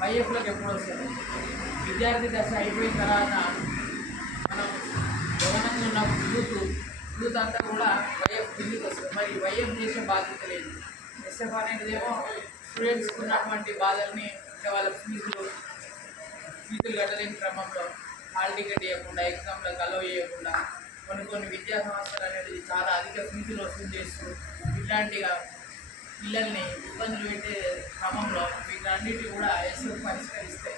వైఎఫ్లోకి ఎప్పుడు వస్తుంది? విద్యార్థి దశ అయిపోయిన తర్వాత మనం గమనంగా ఉన్న యూత్ అంతా కూడా వైఎఫ్ కిందికి వస్తుంది. మరి వైఎఫ్ చేసే బాధ్యత లేదు. ఎస్ఎఫ్ అనేటిదేమో స్టూడెంట్స్కి ఉన్నటువంటి బాధల్ని అంటే వాళ్ళ ఫీజులు కట్టలేని క్రమంలో హాల్ టికెట్ ఇవ్వకుండా, ఎగ్జామ్లకు అలో చేయకుండా, కొన్ని విద్యా సంస్థలు అనేది చాలా అధిక ఫీజులు వసూలు చేస్తూ ఇట్లాంటిగా పిల్లల్ని ఇబ్బందులు పెట్టే క్రమంలో వీటన్నిటి కూడా ఎస్ఎఫ్ పరిష్కరిస్తే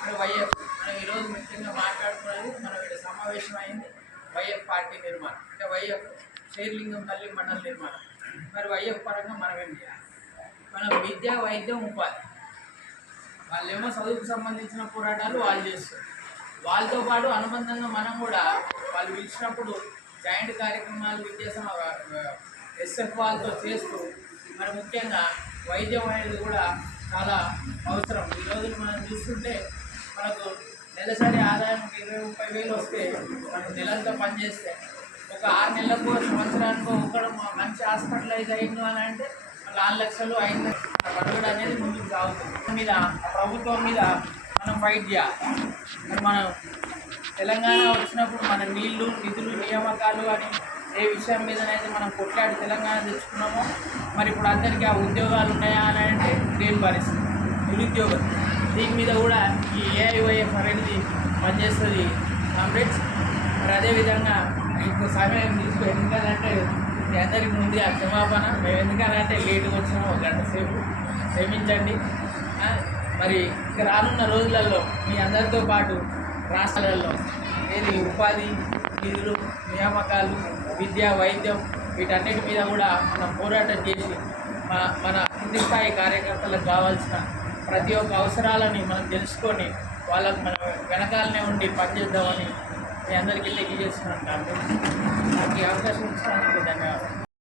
మరి వైఎఫ్ మనం ఈరోజు ముఖ్యంగా మాట్లాడుకున్నది మనం ఇక్కడ సమావేశం అయింది వైఎఫ్ పార్టీ నిర్మాణం, అంటే వైఎఫ్ శేర్లింగం తల్లి మండల నిర్మాణం. మరి వైఎఫ్ పరంగా మనం ఏం చేయాలి? మనం విద్య, వైద్యం, ఉపాధి, వాళ్ళేమో చదువుకు సంబంధించిన పోరాటాలు వాళ్ళు చేస్తారు. వాళ్ళతో పాటు అనుబంధంగా మనం కూడా వాళ్ళు పిలిచినప్పుడు జాయింట్ కార్యక్రమాలు ఎస్ఎఫ్ వాళ్ళతో చేస్తూ మరి ముఖ్యంగా వైద్యం అనేది కూడా చాలా అవసరం. ఈ రోజులు మనం చూస్తుంటే మనకు నెలసరి ఆదాయం 20-30 వేలు వస్తే మనం నెలంతా పనిచేస్తే ఒక 6 నెలలకు సంవత్సరానికో ఒకడు మంచి హాస్పిటలైజ్ అయింది అని అంటే 4 లక్షలు 5 లక్షలు బతకడం అనేది ముందుకు సాగుతుంది. మీద ప్రభుత్వం మీద మనం ఫైట్ చేయాలి. మరి మనం తెలంగాణ వచ్చినప్పుడు మన నీళ్లు, నిధులు, నియామకాలు అని ఏ విషయం మీదనైతే మనం కొట్లాడి తెలంగాణ తెచ్చుకున్నామో మరి ఇప్పుడు అందరికీ ఆ ఉద్యోగాలు ఉన్నాయా అని అంటే లేని పరిస్థితి, నిరుద్యోగం. దీని మీద కూడా ఈ ఏఐవైఎఫ్ అనేది పనిచేస్తుంది కామ్రేడ్స్. మరి అదేవిధంగా ఇంకో సమయం తీసుకో, ఎందుకంటే మీ అందరికి ముందుగా క్షమాపణ. మేము ఎందుకనంటే లేటుగా వచ్చినాము, 1 గంట సేపు క్షమించండి. మరి ఇక రానున్న రోజులలో మీ అందరితో పాటు రాష్ట్రాలలో ఏది ఉపాధి, నిధులు, నియామకాలు, విద్య, వైద్యం వీటన్నిటి మీద కూడా మనం పోరాటం చేసి మన కింది స్థాయి కార్యకర్తలకు కావాల్సిన ప్రతి ఒక్క అవసరాలని మనం తెలుసుకొని వాళ్ళకు మనం వెనకాలనే ఉండి పనిచేద్దామని మీ అందరికీ తెలియజేస్తున్నాను. నాకు ఈ అవకాశం ఇచ్చినందుకు ధన్యవాదాలు.